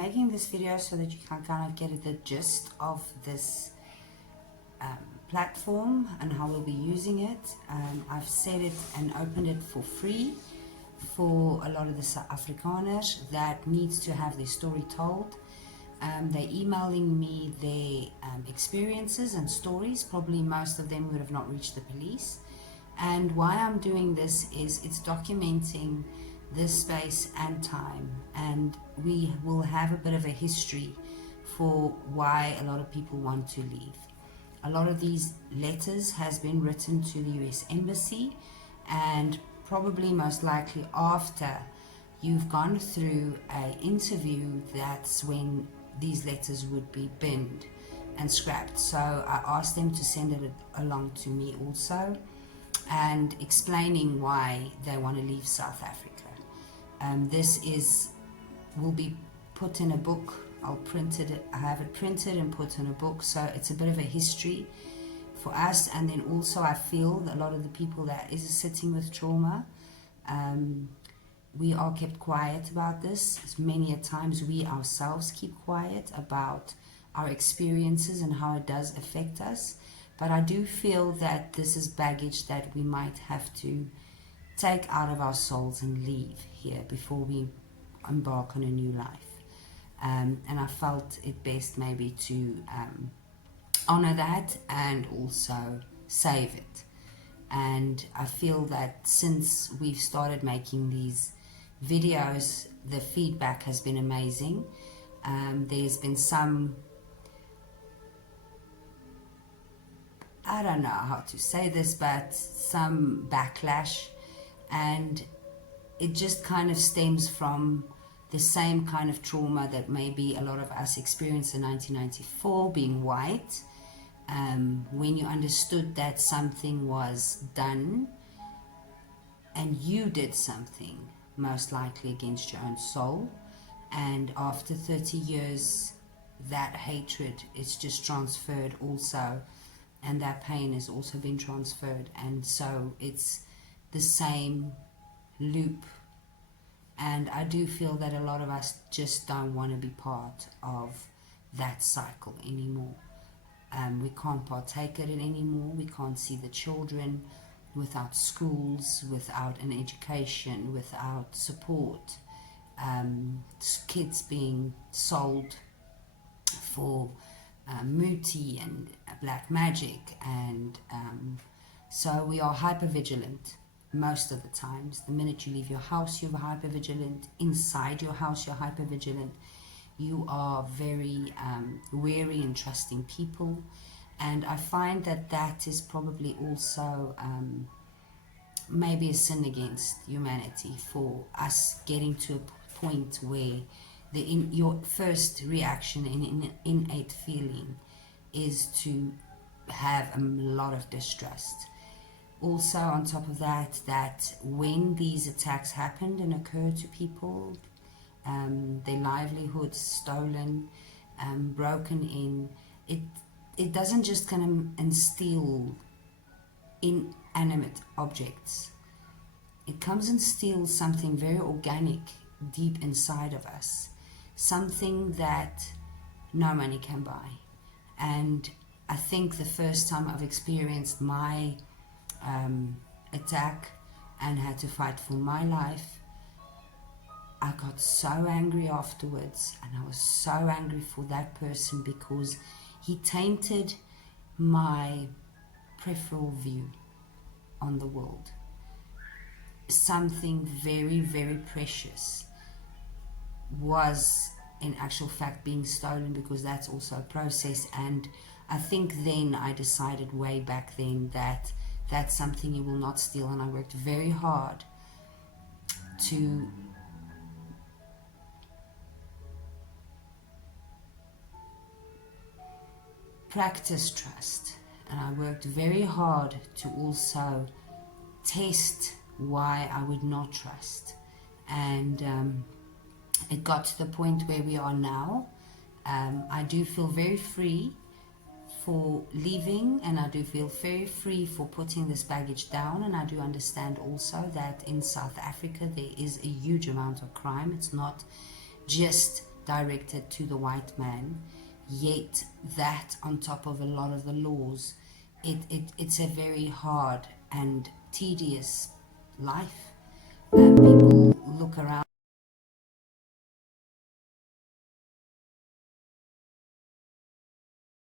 making this video so that you can kind of get the gist of this platform and how we'll be using it. I've set it and opened it for free for a lot of the South Afrikaners that needs to have their story told. They're emailing me their experiences and stories. Probably most of them would have not reached the police. And why I'm doing this is it's documenting this space and time, and we will have a bit of a history for why a lot of people want to leave. A lot of these letters has been written to the US Embassy, and probably most likely after you've gone through an interview, that's when these letters would be binned and scrapped. So I asked them to send it along to me also, and explaining why they want to leave South Africa. This will be put in a book. I'll print it. I have it printed and put in a book, so it's a bit of a history for us. And then also I feel that a lot of the people that is sitting with trauma, we are kept quiet about this. Many a times we ourselves keep quiet about our experiences and how it does affect us. But I do feel that this is baggage that we might have to take out of our souls and leave here before we embark on a new life. And I felt it best maybe to honor that and also save it. And I feel that since we've started making these videos, the feedback has been amazing. There's been some, I don't know how to say this, but some backlash, and it just kind of stems from the same kind of trauma that maybe a lot of us experienced in 1994, being white, when you understood that something was done and you did something, most likely against your own soul, and after 30 years that hatred is just transferred also, and that pain has also been transferred, and so it's the same loop. And I do feel that a lot of us just don't want to be part of that cycle anymore. We can't partake in it anymore. We can't see the children without schools, without an education, without support. Kids being sold for muti and black magic, and so we are hyper vigilant most of the times. The minute you leave your house, you're hyper vigilant. Inside your house, you're hyper vigilant. You are very wary and trusting people, and I find that that is probably also maybe a sin against humanity, for us getting to a point where your first reaction and innate feeling is to have a lot of distrust. Also, on top of that, that when these attacks happened and occur to people, their livelihoods stolen, broken in, it doesn't just kind of instill inanimate objects. It comes and steals something very organic deep inside of us, something that no money can buy. And I think the first time I've experienced my attack and had to fight for my life, I got so angry afterwards, and I was so angry for that person because he tainted my peripheral view on the world. Something very, very precious was in actual fact being stolen, because that's also a process. And I think then I decided way back then that that's something you will not steal, and I worked very hard to practice trust, and I worked very hard to also test why I would not trust. And it got to the point where we are now. I do feel very free for leaving, and I do feel very free for putting this baggage down. And I do understand also that in South Africa there is a huge amount of crime. It's not just directed to the white man, yet that on top of a lot of the laws, it's a very hard and tedious life.